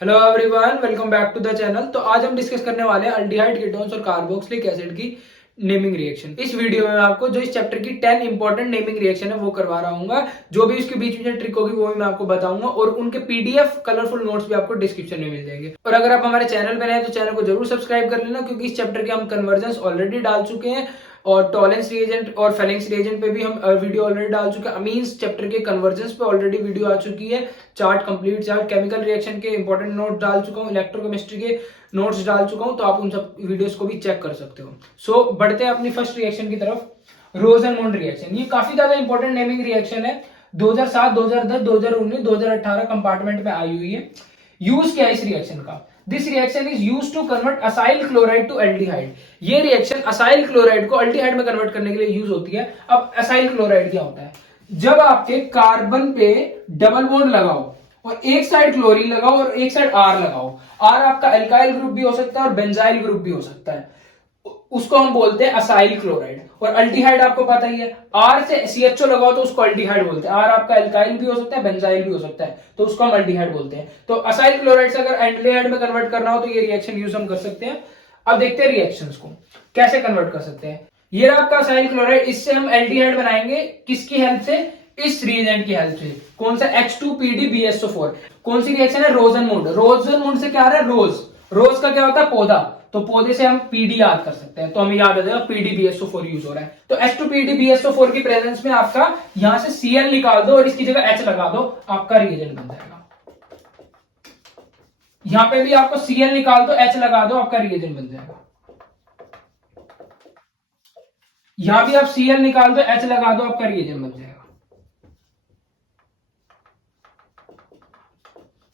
Hello everyone, welcome back to the channel. तो आज हम डिस्कस करने वाले हैं अल्डिहाइड कीटोन्स और कार्बोक्सिलिक एसिड की नेमिंग रिएक्शन। इस वीडियो में मैं आपको जो इस चैप्टर की 10 इंपॉर्टेंट नेमिंग रिएक्शन है वो करवा रहा हूँ। जो भी इसके बीच में ट्रिक होगी वो भी मैं आपको बताऊंगा और उनके पीडीएफ कलरफुल नोट्स भी आपको डिस्क्रिप्शन में मिल जाएंगे। और अगर आप हमारे चैनल पर नए हैं तो चैनल को जरूर सब्सक्राइब कर लेना, क्योंकि इस चैप्टर के हम कन्वर्जेंस ऑलरेडी डाल चुके हैं और टॉलेंस रिएजेंट और फेलेंस रिएजेंट पे भी हम वीडियो ऑलरेडी डाल चुके हैं। अमीन्स चैप्टर के कन्वर्जेंस पे ऑलरेडी वीडियो आ चुकी है, chart complete chart, chemical reaction के इंपॉर्टेंट नोट डाल चुका हूँ, इलेक्ट्रोकेमिस्ट्री के नोट्स डाल चुका हूँ, तो आप उन सब वीडियोस को भी चेक कर सकते हो। सो बढ़ते हैं अपनी फर्स्ट रिएक्शन की तरफ, रोज़ेनमुंड रिएक्शन। ये काफी ज्यादा इंपॉर्टेंट नेमिंग रिएक्शन है, 2007, 2010, 2019, 2018 कंपार्टमेंट में आई हुई है। यूज क्या है इस रिएक्शन का? This reaction is use to convert acyl chloride to aldehyde. ये रिएक्शन असाइल क्लोराइड को एल्डिहाइड में कन्वर्ट करने के लिए यूज होती है। अब असाइल क्लोराइड क्या होता है? जब आपके कार्बन पे डबल बॉन्ड लगाओ और एक साइड क्लोरीन लगाओ और एक साइड आर लगाओ, आर आपका एल्काइल ग्रुप भी हो सकता है और बेंजाइल ग्रुप भी हो सकता है, उसको हम बोलते हैं असाइल क्लोराइड। और अल्डिहाइड आपको पता ही है, आर से सीएचओ लगाओ तो उसको अल्डिहाइड बोलते हैं। आर आपका एल्काइल भी हो सकता है, बेंजाइल भी हो सकता है, तो उसको हम अल्डिहाइड बोलते हैं। तो असाइल क्लोराइड से अगर एल्डिहाइड में कन्वर्ट करना हो तो ये रिएक्शन यूज हम कर सकते हैं। अब देखते हैं रिएक्शंस को कैसे कन्वर्ट कर सकते हैं। ये आपका असाइल क्लोराइड, इससे हम एल्डिहाइड बनाएंगे किसकी हेल्प से? इस रिएजेंट की हेल्प से। कौन सा? H2PdBSO4। कौन सी रिएक्शन है? रोज़ेनमुंड। रोज़ेनमुंड से क्या आ रहा है? रोज। रोज का क्या होता है? पौधा। तो पौधे से हम पीडी याद कर सकते हैं, तो हमें याद आ जाएगा PdBSO4 यूज हो रहा है। तो H2PdBSO4 की प्रेजेंस में आपका यहां से Cl निकाल दो और इसकी जगह H लगा दो, आपका रिएजेंट बन जाएगा। यहां पे भी आपको Cl निकाल दो, H लगा दो, आपका रिएजेंट बन जाएगा। यहां भी आप Cl निकाल दो, H लगा दो, आपका रिएजेंट बन जाएगा।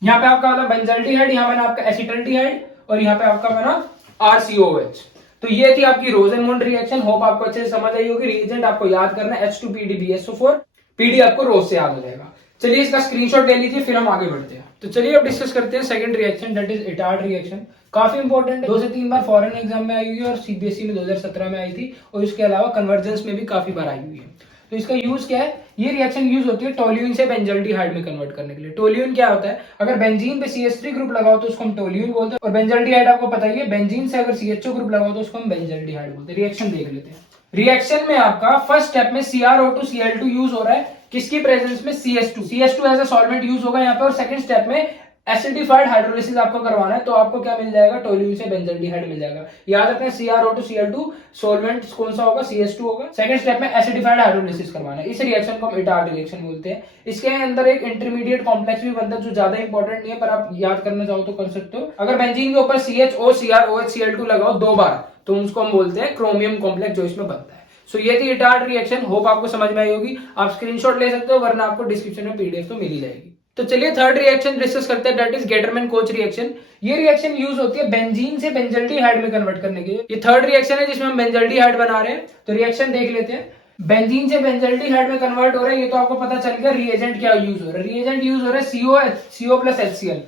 यहां पे आपका बना बेंजल्डिहाइड, यहां बना आपका एसिटल्डिहाइड और यहां पे आपका बना RCOH। तो ये थी आपकी रोज़ेनमुंड रिएक्शन। होप आपको अच्छे से समझ आई होगी। रिएजेंट आपको याद करना है H2PdBSO4, पीडी आपको रोज से याद हो जाएगा। चलिए इसका स्क्रीनशॉट ले लीजिए, फिर हम आगे बढ़ते हैं। तो चलिए अब डिस्कस करते हैं second reaction, that is Etard reaction. काफी इंपॉर्टेंट है, 2 से 3 बार फॉरेन एग्जाम में आई हुई है और सीबीएसई में 2017 में आई थी, और इसके अलावा कन्वर्जेंस में भी काफी बार आई हुई है। तो इसका यूज क्या है? ये रिएक्शन यूज होती है टोल्यूइन से बेंजल्डिहाइड में कन्वर्ट करने के लिए। टोल्यूइन क्या होता है? अगर बेंजीन पे CH3 ग्रुप लगाओ तो उसको हम टोल्यूइन बोलते हैं, और बेंजल्डिहाइड आपको पता ही है, बेंजीन से अगर CHO ग्रुप लगाओ तो उसको हम बेंजल्डिहाइड बोलते हैं। रिएक्शन देख लेते हैं। रिएक्शन में आपका फर्स्ट स्टेप में CrO2 Cl2 यूज हो रहा है, किसकी प्रेजेंस में? CH2 as a solvent use होगा यहाँ पे। और सेकंड स्टेप में एसिडिफाइड हाइड्रोलिसिस आपको करवाना है, तो आपको क्या मिल जाएगा? टोल्यूइन से बेंजल्डिहाइड मिल जाएगा। याद रखना, CrO2 Cl2 सॉल्वेंट कौन सा होगा? CH2 होगा। सेकंड स्टेप में एसिडिफाइड हाइड्रोलिसिस करवाना है। इस रिएक्शन को हम इटार्ड रिएक्शन बोलते हैं। इसके अंदर एक इंटरमीडिएट कॉम्प्लेक्स भी बनता है जो ज्यादा इंपॉर्टेंट नहीं है, पर आप याद करना चाहो तो कर सकते हो। अगर बेंजीन के ऊपर CHO CrOH Cl2 लगाओ 2 बार तो उसको हम बोलते हैं क्रोमियम कॉम्प्लेक्स, जो इसमें बनता है। सो ये थी इटार्ड रिएक्शन। होप आपको समझ में आई होगी। आप स्क्रीनशॉट ले सकते हो, वरना आपको डिस्क्रिप्शन में पीडीएफ तो मिल ही जाएगी। तो चलिए थर्ड रिएक्शन डिस्कस करते हैं, that is Gattermann coach reaction. ये रिएक्शन यूज होती है बेंजीन से बेंजल्डिहाइड में कन्वर्ट करने के लिए। ये थर्ड रिएक्शन है जिसमें हम बेंजल्डिहाइड बना रहे हैं। तो रिएक्शन देख लेते हैं। बेंजीन से बेंजल्डिहाइड में कन्वर्ट हो रहा है, ये तो आपको पता चल गया। रिएजेंट क्या यूज हो रहा है? रिएजेंट यूज हो रहा है CO प्लस HCl।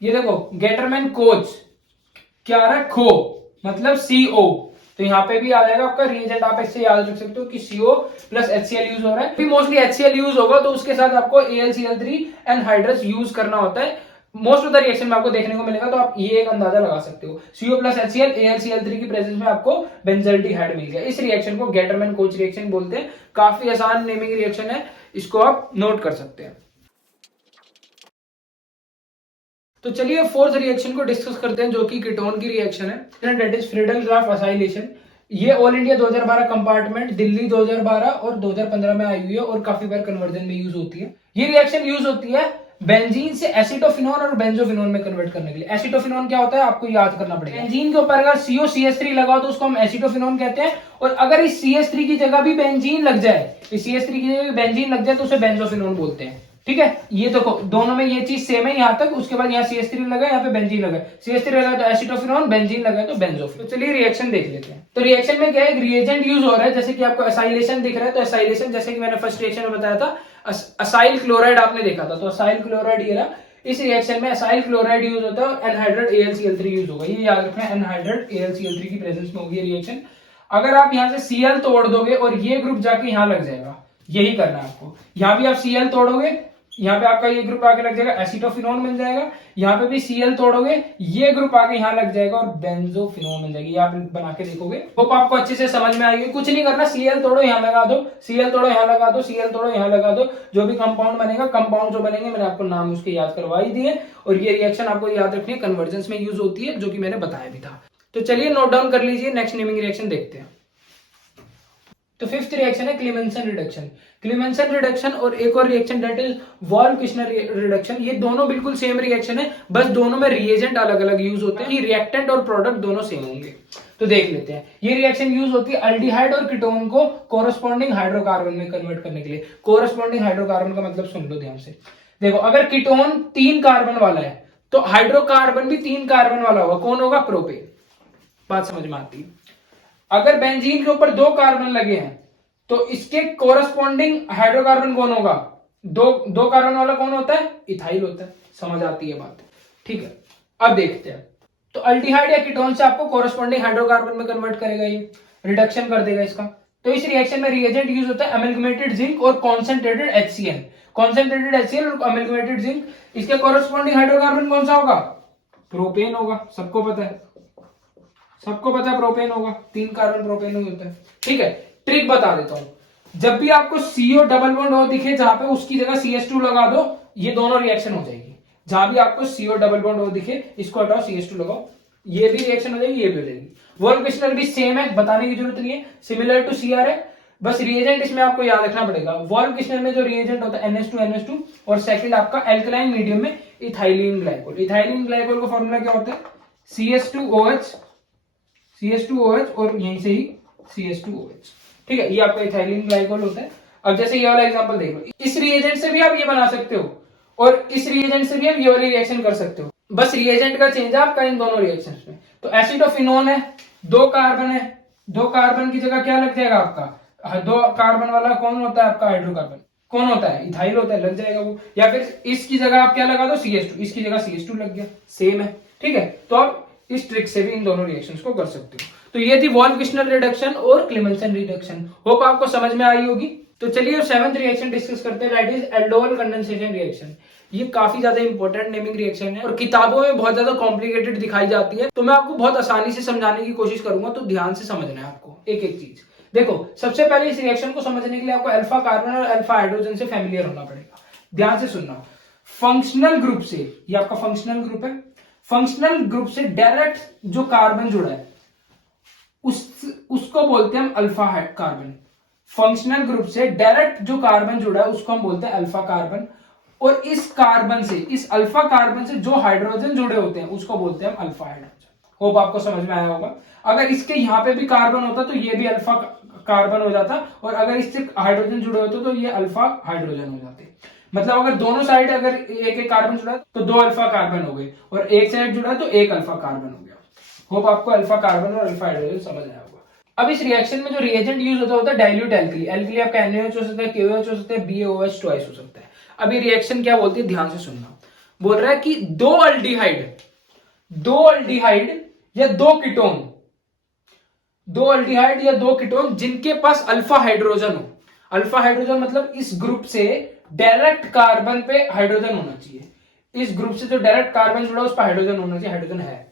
ये देखो, गेटरमैन कोच क्या आ रहा है? खो मतलब CO, तो यहाँ पे भी आ जाएगा आपका रिएजेंट। आप इससे याद रख सकते हो कि CO प्लस HCl यूज हो रहा है। मोस्टली HCl यूज होगा, तो उसके साथ आपको AlCl3 एनहाइड्रस यूज करना होता है। मोस्ट ऑफ द रिएक्शन में आपको देखने को मिलेगा, तो आप ये एक अंदाजा लगा सकते हो। CO प्लस HCl AlCl3 की प्रेजेंस में आपको बेंजल्डिहाइड मिल गया। इस रिएक्शन को गेटरमैन कोच रिएक्शन बोलते हैं। काफी आसान नेमिंग रिएक्शन है, इसको आप नोट कर सकते हैं। तो चलिए फोर्थ रिएक्शन को डिस्कस करते हैं, जो कि कीटोन की रिएक्शन है, दैट इज फ्रीडल-ग्राफ असाइलेशन। ये ऑल इंडिया 2012 कंपार्टमेंट, दिल्ली 2012 और 2015 में आई हुई है, और काफी बार कन्वर्जन में यूज होती है। ये रिएक्शन यूज होती है बेंजीन से एसिटोफिनोन और बेंजोफिनोन में कन्वर्ट करने के लिए। एसिटोफिनोन क्या होता है आपको याद करना पड़ेगा। बेंजीन के ऊपर अगर COCH3 लगाओ तो उसको हम एसिटोफिनोन कहते हैं, और अगर इस CH3 की जगह भी बेंजीन लग जाए, इस CH3 की जगह बेंजीन लग जाए तो उसे बेंजोफिनोन बोलते हैं। ठीक है, ये देखो दोनों में ये चीज सेम है यहां तक। उसके बाद यहाँ CH3 लगा, यहाँ पे बेंजीन लगा। CH3 लगा तो एसिटोफिनोन, बेंजीन लगा तो बेंजोफिनोन। तो चलिए रिएक्शन देख लेते हैं। तो रिएक्शन में क्या है? रिएजेंट यूज हो रहा है, जैसे कि आपको एसाइलेशन दिख रहा है। तो एसाइलेशन जैसे कि मैंने फर्स्ट रिएक्शन में बताया था, असाइल क्लोराइड आपने देखा था, तो असाइल क्लोराइड ये रहा। इस रिएक्शन में असाइल क्लोराइड यूज होता है और एनहाइड्रेट AlCl3 यूज होगा। ये याद रखना, एनहाइड्रेट AlCl3 की प्रेजेंस में होगी रिएक्शन। अगर आप यहाँ से Cl तोड़ दोगे और ये ग्रुप जाके यहाँ लग जाएगा, यही करना है आपको। यहाँ भी आप Cl तोड़ोगे, यहाँ पे आपका ये ग्रुप आगे लग जाएगा, एसिटोफिनोन मिल जाएगा। यहाँ पे भी Cl तोड़ोगे, ये ग्रुप आगे यहाँ लग जाएगा और बेंजोफिनोन मिल जाएगी। ये आप बना के देखोगे, होप आपको अच्छे से समझ में आएगी। कुछ नहीं करना, Cl तोड़ो यहाँ लगा दो, Cl तोड़ो यहाँ लगा दो, Cl तोड़ो यहाँ लगा दो, जो भी कंपाउंड बनेगा, कंपाउंड जो बनेंगे मैंने आपको नाम उसके याद करवा ही दिए। और ये रिएक्शन आपको याद रखनी है, कन्वर्जेंस में यूज होती है, जो कि मैंने बताया भी था। तो चलिए नोट डाउन कर लीजिए, नेक्स्ट नेमिंग रिएक्शन देखते हैं। तो फिफ्थ रिएक्शन है क्लीमेंसन रिडक्शन। क्लीमेंसन रिडक्शन और एक और reaction that is wolf-Kishner reduction, ये दोनों बिल्कुल सेम रिएक्शन है, बस दोनों में रिएजेंट अलग अलग यूज होते हैं। रिएक्टेंट और प्रोडक्ट दोनों सेम होंगे। तो देख लेते हैं। ये रिएक्शन यूज होती है अल्डिहाइड और कीटोन को कोरस्पॉन्डिंग हाइड्रोकार्बन में कन्वर्ट करने के लिए। कोरस्पॉन्डिंग हाइड्रोकार्बन का मतलब सुन लो ध्यान से। देखो, अगर कीटोन 3 कार्बन वाला है तो हाइड्रोकार्बन भी 3 कार्बन वाला होगा। कौन होगा? प्रोपेन। बात समझ में आती है। अगर बेंजीन के ऊपर 2 कार्बन लगे हैं तो इसके कोरस्पॉन्डिंग हाइड्रोकार्बन कौन होगा? दो कार्बन वाला कौन होता है? इथाइल होता है। समझ आती है बात? ठीक है, अब देखते हैं। तो अल्डिहाइड या कीटोन से आपको कोरस्पॉन्डिंग हाइड्रोकार्बन में कन्वर्ट करेगा, ये रिडक्शन कर देगा इसका। तो इस रिएक्शन में रिएजेंट यूज होता है अमेलगमेटेड जिंक और कॉन्सेंट्रेटेड HCl। कॉन्सेंट्रेटेड HCl और अमेलगमेटेड जिंक, इसके कोरस्पॉन्डिंग हाइड्रोकार्बन कौन सा होगा? प्रोपेन होगा। सबको पता है, सबको पता है प्रोपेन होगा। 3 कार्बन प्रोपेन ही होता है। ठीक है, ट्रिक बता देता हूं। जब भी आपको CO डबल बॉन्ड O दिखे जहां पे, उसकी जगह CH2 लगा दो, ये दोनों रिएक्शन हो जाएगी। जहां भी आपको CO डबल बॉन्ड O दिखे, इसको हटाओ, CH2 लगाओ, ये भी रिएक्शन हो जाएगी, ये भी हो जाएगी। वॉल्फ-किश्नर भी सेम है, बताने की जरूरत नहीं है, सिमिलर टू Cr है। बस रिएजेंट इसमें आपको याद रखना पड़ेगा। वॉल्फ-किश्नर में जो रिएजेंट होता है NH2NH2 और सेकंड आपका एल्कलाइन मीडियम में इथाइलिन ग्लाइकोल। इथाइलिन ग्लाइकोल का फॉर्मूला क्या होता है? CH2OH और यहीं से ही CH2OH। ठीक है, ये आपका इथाइलिन ग्लाइकोल होता है। अब जैसे ये वाला एग्जांपल देख लो, इस रिएजेंट से भी आप ये बना सकते हो और इस रिएजेंट से भी आप ये वाली रिएक्शन कर सकते हो। बस रिएजेंट का चेंज है आपका इन दोनों रिएक्शंस में। तो एसिडोफिनोन है, 2 कार्बन है, 2 कार्बन की जगह क्या लग जाएगा आपका? 2 कार्बन वाला कौन होता है आपका? हाइड्रोकार्बन कौन होता है? इथाइल होता है, लग जाएगा वो। या फिर इसकी जगह आप क्या लगा दो? CH2, इसकी जगह CH2 लग गया, सेम है। ठीक है, तो आप इस ट्रिक से भी इन दोनों रिएक्शंस को कर सकते हो। तो ये थी वॉल्फ-किश्नर रिडक्शन और क्लीमेंसन रिडक्शन। होप आपको समझ में आई होगी। तो चलिए 7th रिएक्शन डिस्कस करते हैं, that is aldol condensation reaction. ये काफी ज्यादा इंपॉर्टेंट नेमिंग रिएक्शन है और किताबों में बहुत ज्यादा कॉम्प्लिकेटेड दिखाई जाती है। तो मैं आपको बहुत आसानी से समझाने की कोशिश करूंगा, तो ध्यान से समझना है आपको एक एक चीज। देखो, सबसे पहले इस रिएक्शन को समझने के लिए आपको अल्फा कार्बन और अल्फा हाइड्रोजन से फैमिलियर होना पड़ेगा। ध्यान से सुनना। फंक्शनल ग्रुप से, ये आपका फंक्शनल ग्रुप है, फंक्शनल ग्रुप से डायरेक्ट जो कार्बन जुड़ा है उसको बोलते हैं हम अल्फा कार्बन। फंक्शनल ग्रुप से डायरेक्ट जो कार्बन जुड़ा है उसको हम बोलते हैं अल्फा कार्बन। और इस कार्बन से, इस अल्फा कार्बन से जो हाइड्रोजन जुड़े होते हैं उसको बोलते हैं हम अल्फा हाइड्रोजन। होप आपको समझ में आया होगा। अगर इसके यहां पे भी कार्बन होता तो ये भी अल्फा कार्बन हो जाता, और अगर इससे हाइड्रोजन जुड़े होते तो ये अल्फा हाइड्रोजन हो जाते। मतलब अगर दोनों साइड अगर एक एक कार्बन जुड़ा तो 2 अल्फा कार्बन हो गए, और एक साइड जुड़ा तो 1 अल्फा कार्बन हो गया। होप आपको अल्फा कार्बन और अल्फा हाइड्रोजन समझ आया होगा। अब इस रिएक्शन में जो रिएजेंट यूज होता है डाइल्यूट एल्कली। एल्कली आपका NaOH हो सकता है, KOH हो सकता है, BaOH ट्वाइस हो सकता है। अब ये रिएक्शन क्या बोलती है, ध्यान से सुनना। बोल रहा है कि 2 अल्डिहाइड या 2 कीटोन, 2 अल्डिहाइड या 2 कीटोन जिनके पास अल्फा हाइड्रोजन हो। अल्फा हाइड्रोजन मतलब इस ग्रुप से डायरेक्ट कार्बन पे हाइड्रोजन होना चाहिए। इस ग्रुप से जो डायरेक्ट कार्बन जुड़ा उस पर हाइड्रोजन होना चाहिए, हाइड्रोजन है।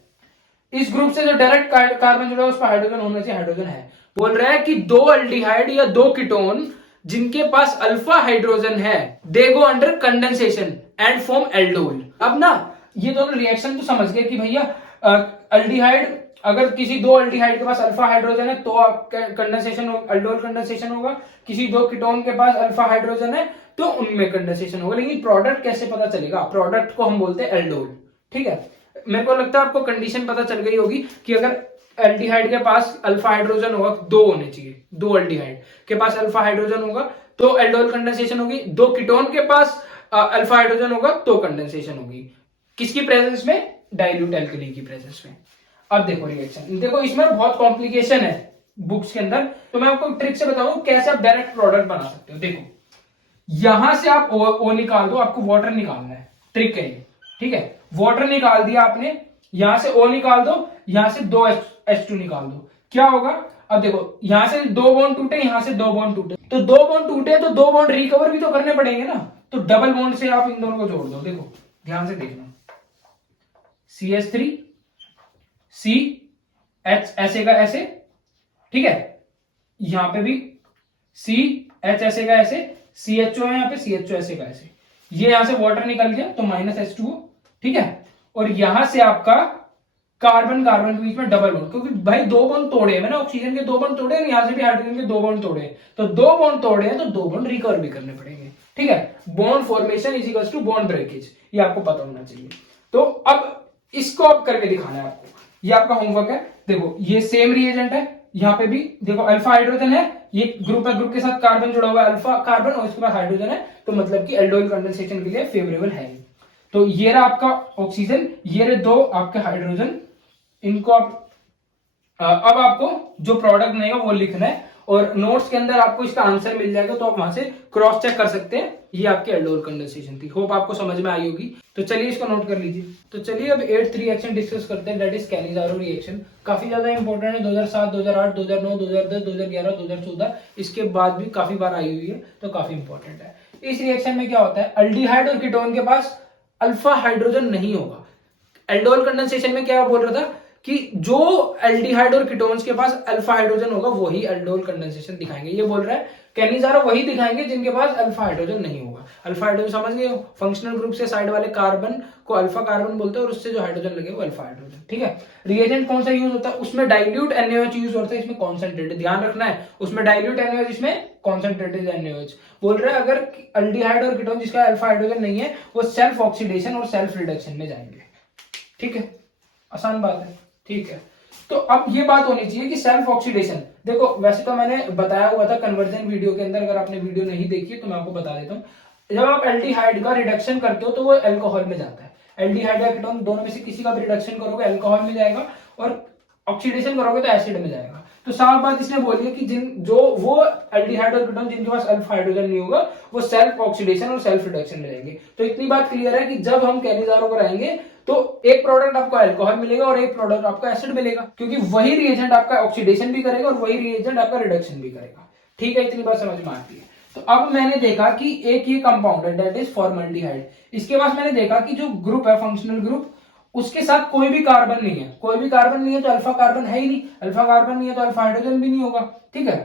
इस ग्रुप से जो डायरेक्ट कार्बन जुड़ा उस पर हाइड्रोजन होना चाहिए, हाइड्रोजन है। बोल रहा है कि 2 अल्डिहाइड या 2 कीटोन जिनके पास अल्फा हाइड्रोजन है, they go under condensation and form aldol. अब ना ये दोनों रिएक्शन तो समझ गए कि भैया अल्डिहाइड, अगर किसी 2 अल्डिहाइड के पास अल्फा हाइड्रोजन है तो कंडेंसेशन, एल्डोल कंडेंसेशन होगा। किसी 2 कीटोन के पास अल्फा हाइड्रोजन है तो उनमें कंडेंसेशन होगा। लेकिन प्रोडक्ट कैसे पता चलेगा? प्रोडक्ट को हम बोलते हैं एल्डोल। ठीक है, मेरे को लगता है आपको कंडीशन पता चल गई होगी कि अगर एल्डिहाइड के पास अल्फा हाइड्रोजन होगा, 2 होने चाहिए, 2 एल्डिहाइड के पास अल्फा हाइड्रोजन होगा तो एल्डोल कंडेंसेशन होगी। 2 कीटोन के पास अल्फा हाइड्रोजन होगा तो कंडेंसेशन होगी। किसकी प्रेजेंस में? डाइल्यूट एल्कली की प्रेजेंस में। अब देखो रिएक्शन, देखो इसमें बहुत कॉम्प्लिकेशन है बुक्स के अंदर, तो मैं आपको ट्रिक से बताऊं कैसे आप डायरेक्ट प्रोडक्ट बना सकते हो। देखो, यहां से आप ओ निकाल दो, आपको वाटर निकालना है, ट्रिक है ये। ठीक है, वाटर निकाल दिया आपने, यहां से O निकाल दो, यहां से 2H2 निकाल दो। क्या होगा? अब देखो यहां से 2 बॉन्ड टूटे, यहां से 2 बॉन्ड टूटे, तो 2 बॉन्ड टूटे तो 2 बॉन्ड रिकवर भी तो करने पड़ेंगे ना, तो डबल बॉन्ड से आप इन दोनों को जोड़ दो। देखो ध्यान से देखना, CH3 C H ऐसे का ऐसे, ठीक है, यहां पे भी C H ऐसे का ऐसे, CHO है यहाँ पे, CHO ऐसे का ऐसे, ये यहां से वाटर निकल गया तो -H2O, ठीक है। और यहां से आपका कार्बन कार्बन के बीच में डबल बॉन्ड, क्योंकि भाई 2 बॉन्ड तोड़े हैं मैंने, ऑक्सीजन के 2 बॉन्ड तोड़े और यहां से भी हाइड्रोजन के 2 बॉन्ड तोड़े हैं, तो 2 बॉन्ड तोड़े हैं तो 2 बॉन्ड रिकवर भी करने पड़ेंगे, ठीक है। Bond formation is equals to bond breakage, ये आपको पता होना चाहिए। तो अब इसको अब करके दिखाना है आपको, ये आपका होमवर्क है। देखो ये सेम रिएजेंट है, यहाँ पे भी देखो अल्फा हाइड्रोजन है, ये ग्रुप है, ग्रुप के साथ कार्बन जुड़ा हुआ है अल्फा कार्बन, और इसके बाद हाइड्रोजन है, तो मतलब कि एल्डोइल कंडेंसेशन के लिए फेवरेबल है। तो ये रहा आपका ऑक्सीजन, ये रहे 2 आपके हाइड्रोजन, इनको आप अब आपको जो प्रोडक्ट बनेगा वो लिखना है, और नोट्स के अंदर आपको इसका आंसर मिल जाएगा, तो आप वहां से क्रॉस चेक कर सकते हैं। ये आपकी एल्डोल कंडेंसेशन थी, होप आपको समझ में आई होगी। तो चलिए इसको नोट कर लीजिए। तो चलिए अब 8th रिएक्शन डिस्कस करते हैं, दैट इज कैनिजारो रिएक्शन। काफी ज्यादा इंपॉर्टेंट है, 2007, 2008, 2009, 2010, 2011, 2014, इसके बाद भी काफी बार आई हुई है, तो काफी इंपॉर्टेंट है। इस रिएक्शन में क्या होता है, अल्डिहाइड और कीटोन के पास अल्फा हाइड्रोजन नहीं होगा। एल्डोल कंडेंसेशन में क्या बोल रहा था कि जो एल्डिहाइड और कीटोन्स के पास अल्फा हाइड्रोजन होगा वही एल्डोल कंडेंसेशन दिखाएंगे, ये बोल रहा है। कैनिजारो वही दिखाएंगे जिनके पास अल्फा हाइड्रोजन नहीं होगा। अल्फा हाइड्रोजन समझ गए हो, फंक्शनल ग्रुप से साइड वाले कार्बन को अल्फा कार्बन बोलते हैं, और उससे जो हाइड्रोजन लगे वो अल्फा हाइड्रोजन, ठीक है। रिएजेंट कौन सा यूज होता है, उसमें डाइल्यूट NaOH यूज होता है, इसमें कॉन्सेंट्रेटेड, ध्यान रखना है, उसमें डाइल्यूट NaOH, इसमें कॉन्सेंट्रेटेड NaOH। बोल रहे हैं अगर अल्डिहाइड और कीटोन जिसका अल्फा हाइड्रोजन नहीं है वो सेल्फ ऑक्सीडेशन और सेल्फ रिडक्शन में जाएंगे, ठीक है, आसान बात है, ठीक है। तो अब ये बात होनी चाहिए कि सेल्फ ऑक्सीडेशन, देखो वैसे तो मैंने बताया हुआ था कन्वर्जन वीडियो के अंदर, अगर आपने वीडियो नहीं देखी है तो मैं आपको बता देता हूँ। जब आप एल्डिहाइड का रिडक्शन करते हो तो वो अल्कोहल में जाता है, एल्डिहाइड या कीटोन दोनों में से किसी का भी रिडक्शन करोगे अल्कोहल में जाएगा, और ऑक्सीडेशन करोगे तो एसिड में जाएगा। तो साफ बात इसने बोली है कि वो एल्डिहाइड और कीटोन जिनके पास अल्फा हाइड्रोजन नहीं होगा वो सेल्फ ऑक्सीडेशन और सेल्फ रिडक्शन में जाएंगे। तो इतनी बात क्लियर है कि जब हम कैनिजारो कराएंगे तो एक प्रोडक्ट आपको अल्कोहल मिलेगा और एक प्रोडक्ट आपको एसिड मिलेगा, क्योंकि वही रिएजेंट आपका ऑक्सीडेशन भी करेगा और वही रिएजेंट आपका रिडक्शन भी करेगा, ठीक है, इतनी बात समझ में आती है। तो अब मैंने देखा कि एक ये कंपाउंड है दैट इज फॉर्मल्डिहाइड, इसके बाद मैंने देखा कि जो ग्रुप है फंक्शनल ग्रुप उसके साथ कोई भी कार्बन नहीं है, कोई भी कार्बन नहीं है तो अल्फा कार्बन है ही नहीं, अल्फा कार्बन नहीं है तो अल्फा हाइड्रोजन भी नहीं होगा, ठीक है।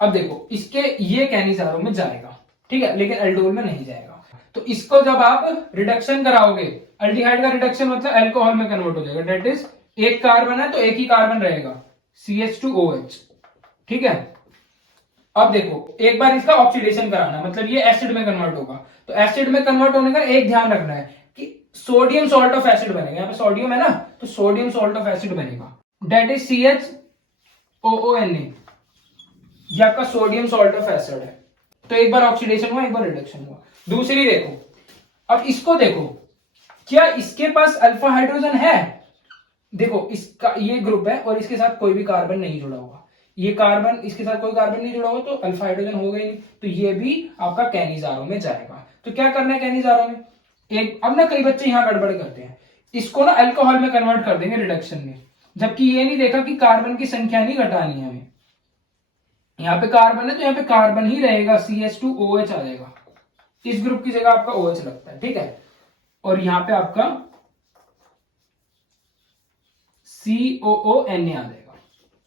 अब देखो इसके ये कैनिजारो में जाएगा, ठीक है, लेकिन एल्डोल में नहीं जाएगा। तो इसको जब आप रिडक्शन कराओगे, अल्डिहाइड का रिडक्शन मतलब अल्कोहल में कन्वर्ट हो जाएगा, दैट इज एक कार्बन है तो एक ही कार्बन रहेगा CH2OH, ठीक है। अब देखो एक बार इसका ऑक्सीडेशन कराना मतलब ये एसिड में कन्वर्ट होगा, तो एसिड में कन्वर्ट होने का एक ध्यान रखना है कि सोडियम सॉल्ट ऑफ एसिड बनेगा, यहाँ पे सोडियम है ना, तो सोडियम सॉल्ट ऑफ एसिड बनेगा, दैट इज CHOONA, ये आपका सोडियम सॉल्ट ऑफ एसिड है। तो एक बार ऑक्सीडेशन हुआ, एक बार रिडक्शन हुआ। दूसरी देखो, अब इसको देखो, क्या इसके पास अल्फा हाइड्रोजन है, देखो इसका ये ग्रुप है और इसके साथ कोई भी कार्बन नहीं जुड़ा होगा, ये कार्बन इसके साथ कोई कार्बन नहीं जुड़ा होगा तो अल्फा हाइड्रोजन होगा ही नहीं, तो ये भी आपका कैनिजारो में जाएगा। तो क्या करना है कैनिजारो में, एक अब ना कई बच्चे यहां गड़बड़ करते हैं, इसको ना अल्कोहल में कन्वर्ट कर देंगे रिडक्शन में, जबकि ये नहीं देखा कि कार्बन की संख्या नहीं घटानी है हमें, यहाँ पे कार्बन है तो यहाँ पे कार्बन ही रहेगा, CH2OH आ जाएगा, इस ग्रुप की जगह आपका OH लगता है, ठीक है, और यहाँ पे आपका COONA आ जाएगा,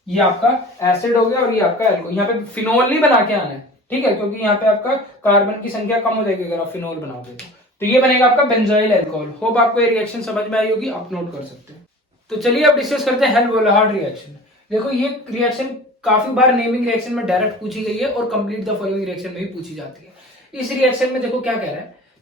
ये आपका एसिड हो गया और ये आपका अल्कोहल। यहाँ पे फिनोल नहीं बना के आना है, ठीक है, क्योंकि यहाँ पे आपका कार्बन की संख्या कम हो जाएगी अगर आप फिनोल बनाओगे तो ये बनेगा आपका बेंजोइल अल्कोहल। होप आपको ये रिएक्शन समझ में आई होगी, आप नोट कर सकते हैं। तो चलिए अब डिस्कस करते हैं हेल्म-वोल्हार्ड रिएक्शन। देखो ये रिएक्शन काफी बार नेमिंग रिएक्शन में डायरेक्ट पूछी गई है और कंप्लीट द फॉलोइंग रिएक्शन में भी पूछी जाती है। इस रिएक्शन में देखो क्या कह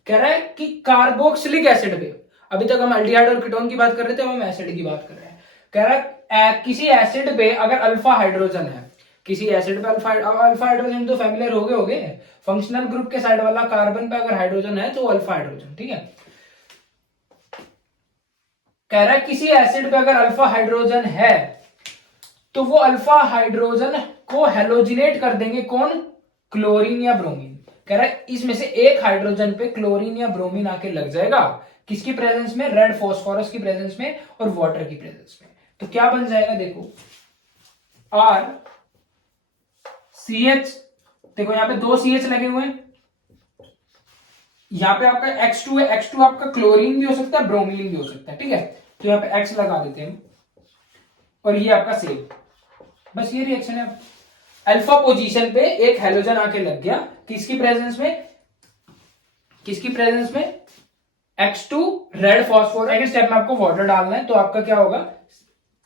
रहा है कि कार्बोक्सिलिक एसिड पे, अभी तक हम अल्डिहाइड और कीटोन की बात कर रहे थे, हम एसिड की बात कर रहे हैं। कह रहा है किसी एसिड पे अगर अल्फा हाइड्रोजन है, किसी एसिड पे अल्फा हाइड्रोजन तो फैमिलियर होगे फंक्शनल ग्रुप के साइड वाला कार्बन पे अगर हाइड्रोजन है तो अल्फा हाइड्रोजन, ठीक है। कह रहा है किसी एसिड पे अगर अल्फा हाइड्रोजन है तो वो अल्फा हाइड्रोजन को हेलोजिनेट कर देंगे, कौन, क्लोरीन या ब्रोमीन। कह रहा है इसमें से एक हाइड्रोजन पे क्लोरीन या ब्रोमीन आके लग जाएगा, किसकी प्रेजेंस में, रेड फॉस्फोरस की प्रेजेंस में और वाटर की प्रेजेंस में। तो क्या बन जाएगा, देखो आर सी एच, देखो यहाँ पे 2 CH लगे हुए हैं, यहाँ पे आपका X2 है, X2 आपका क्लोरीन भी हो सकता है, ब्रोमीन भी हो सकता है, ठीक है। तो यहाँ पे X लगा देते हैं और ये आपका सेम, बस ये रिएक्शन है। अल्फा पोजीशन पे एक हेलोजन आके लग गया, किसकी प्रेजेंस में, किसकी प्रेजेंस में, X2 red phosphor. Second step में आपको वाटर डालना है, तो आपका क्या होगा,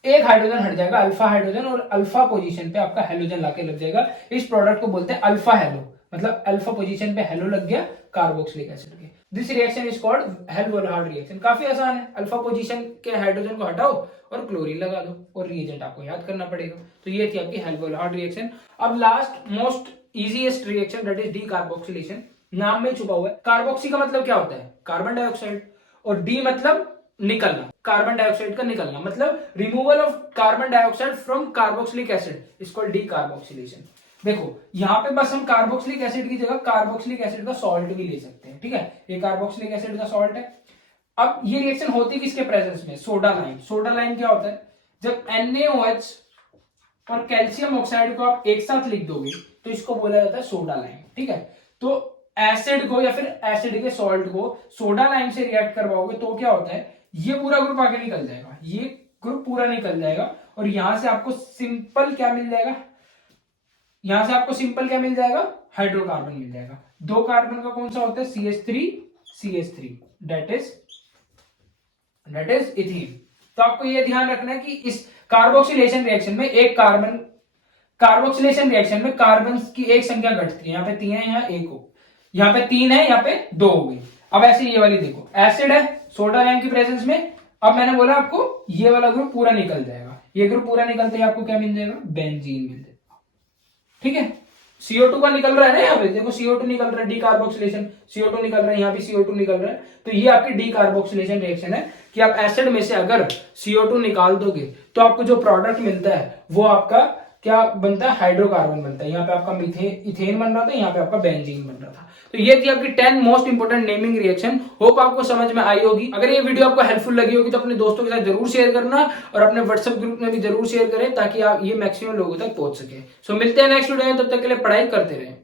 एक हाइड्रोजन हट जाएगा, अल्फा हाइड्रोजन, और अल्फा पोजीशन पे आपका हेलोजन लाके लग जाएगा। इस प्रोडक्ट को बोलते हैं अल्फा हेलो, मतलब अल्फा पोजीशन पे हेलो लग गया कार्बोक्सिलिक एसिड के। This reaction is called Hell Volhard reaction. काफी आसान है, अल्फा पोजीशन के हाइड्रोजन को हटाओ और क्लोरीन लगा दो, और रिएजेंट आपको याद करना पड़ेगा। तो ये थी आपकी हेल्वोल्हार्ड रिएक्शन। अब last most easiest reaction, that is D carboxylation. नाम में छुपा हुआ है। कार्बोक्सी का मतलब क्या होता है, कार्बन डाइऑक्साइड, और डी मतलब निकलना, कार्बन डाइऑक्साइड का निकलना, मतलब removal of carbon dioxide from carboxylic acid is called D carboxylation. देखो यहाँ पे बस हम कार्बोक्सिलिक एसिड की जगह कार्बोक्सिलिक एसिड का सॉल्ट भी ले सकते हैं, ठीक है। ये कार्बोक्सिलिक एसिड का सॉल्ट है। अब ये रिएक्शन होती किसके प्रेजेंस में, सोडा लाइम। सोडा लाइम क्या होता है, जब NaOH और कैल्शियम ऑक्साइड को आप एक साथ लिख दोगे तो इसको बोला जाता है सोडा लाइम, ठीक है। तो एसिड को या फिर एसिड के सॉल्ट को सोडा लाइम से रिएक्ट करवाओगे तो क्या होता है, ये पूरा ग्रुप आगे निकल जाएगा, ये ग्रुप पूरा निकल जाएगा, और यहां से आपको सिंपल क्या मिल जाएगा, यहां से आपको सिंपल क्या मिल जाएगा, हाइड्रोकार्बन मिल जाएगा। 2 कार्बन का कौन सा होता है, CH3 दैट इज इथीन। तो आपको ये ध्यान रखना है कि इस कार्बोक्सिलेशन रिएक्शन में एक कार्बन, कार्बोक्सिलेशन रिएक्शन में कार्बन की एक संख्या घटती है, यहाँ पे 3 है, यहाँ 1 हो, यहाँ पे 3 है, यहाँ पे 2 हो गई। अब ऐसे ये वाली देखो, एसिड है सोडा लाइम की प्रेजेंस में, अब मैंने बोला आपको ये वाला ग्रुप पूरा निकल जाएगा, ये ग्रुप पूरा निकलते ही आपको क्या मिल जाएगा, बेंजीन मिल जाएगा, ठीक है। CO2 का निकल रहा है ना, यहाँ पे देखो CO2 निकल रहा है, डी कार्बोक्सिलेशन, CO2 निकल रहा है, यहाँ भी CO2 निकल रहा है, तो ये आपकी डी कार्बोक्सिलेशन रिएक्शन है कि आप एसिड में से अगर CO2 निकाल दोगे तो आपको जो प्रोडक्ट मिलता है वो आपका क्या बनता है, हाइड्रोकार्बन बनता है। यहाँ पे आपका इथेन बन रहा था, यहाँ पे आपका बेंजीन बन रहा था। तो ये थी आपकी 10 most important naming reaction. Hope आपको समझ में आई होगी। अगर ये वीडियो आपको हेल्पफुल लगी होगी तो अपने दोस्तों के साथ जरूर शेयर करना, और अपने व्हाट्सएप ग्रुप में भी जरूर शेयर करें ताकि आप ये मैक्सिमम लोगों तक पहुंच सके। सो मिलते हैं नेक्स्ट वीडियो में, तब तक के लिए पढ़ाई करते रहें।